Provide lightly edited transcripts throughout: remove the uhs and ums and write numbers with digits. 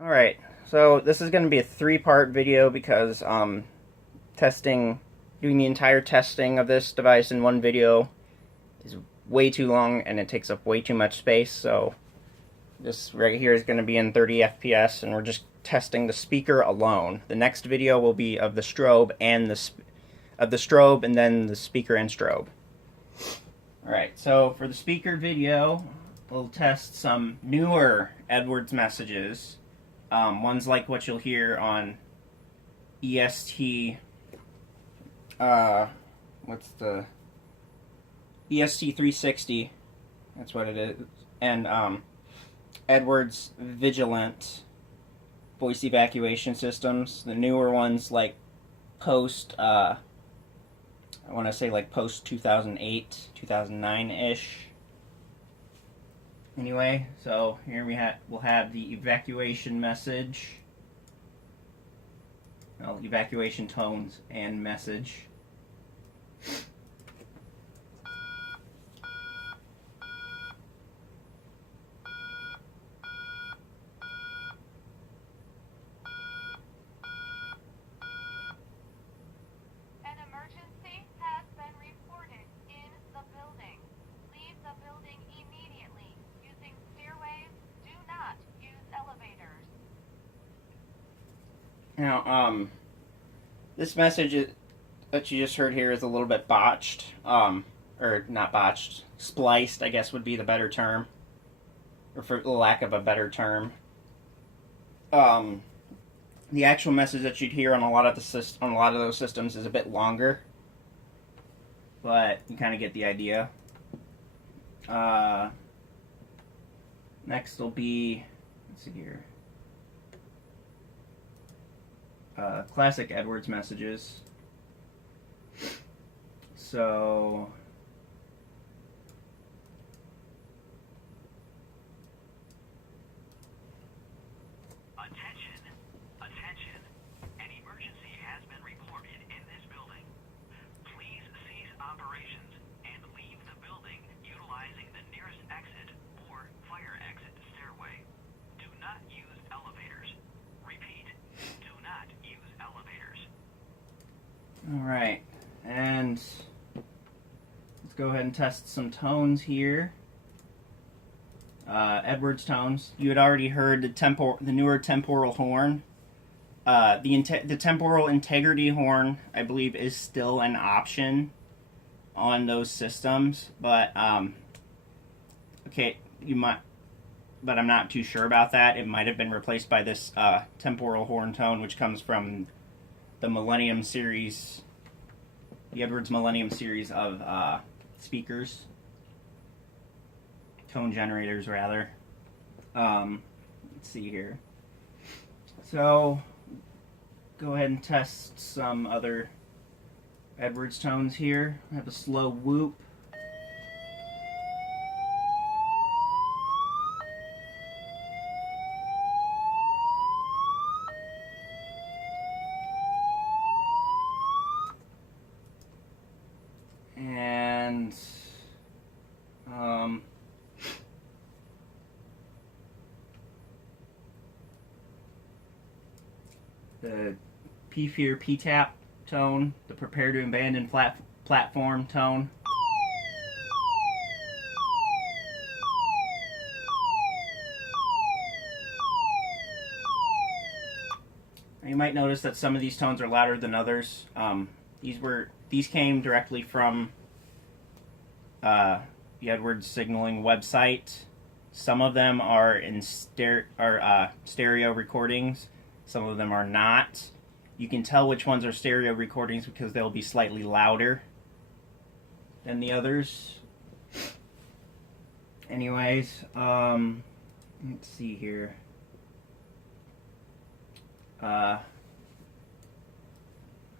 Alright, so this is going to be a three-part video because doing the entire testing of this device in one video is way too long and it takes up way too much space. So this right here is going to be in 30 FPS and we're just testing the speaker alone. The next video will be of the strobe and and then the speaker and strobe. Alright, so for the speaker video, we'll test some newer Edwards messages. Ones like what you'll hear on EST, what's the EST 360? That's what it is, and Edwards Vigilant voice evacuation systems. The newer ones like post, I want to say like post 2008, 2009 ish. Anyway, so here we'll have the evacuation message. Well, evacuation tones and message. An emergency has been reported in the building. Leave the building immediately. Using stairways, do not use elevators. Now, this message that you just heard here is a little bit botched, or not botched, spliced, I guess would be the better term, or for the lack of a better term. The actual message that you'd hear on a lot of those systems is a bit longer, but you kind of get the idea. Next will be, let's see here, classic Edwards messages. So Attention, attention. An emergency has been reported in this building. Please cease operations and leave the building utilizing the nearest exit or fire exit stairway. Do not use elevators. Repeat, do not use elevators. alright, and let's go ahead and test some tones here. Edwards tones. You had already heard the newer temporal horn. The temporal integrity horn, I believe, is still an option on those systems, but okay, you might, but I'm not too sure about that. It might have been replaced by this temporal horn tone, which comes from the Millennium series, the Edwards Millennium series of speakers. Tone generators, rather. Let's see here. So, go ahead and test some other Edwards tones here. I have a slow whoop. And the P-Fear P-Tap tone, the Prepare to Abandon platform tone. You might notice that some of these tones are louder than others. These came directly from the Edwards signaling website. Some of them are in stereo recordings. Some of them are not. You can tell which ones are stereo recordings because they'll be slightly louder than the others. Anyways, let's see here.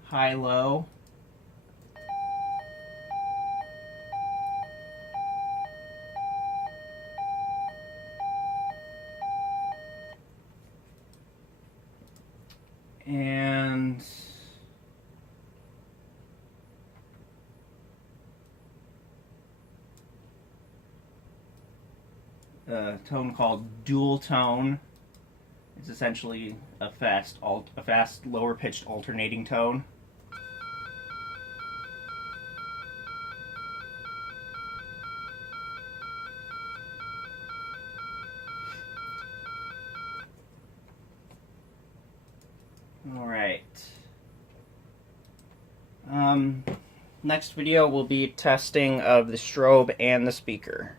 High-low. And a tone called dual tone. It's essentially a fast lower pitched alternating tone. All right. Next video will be testing of the strobe and the speaker.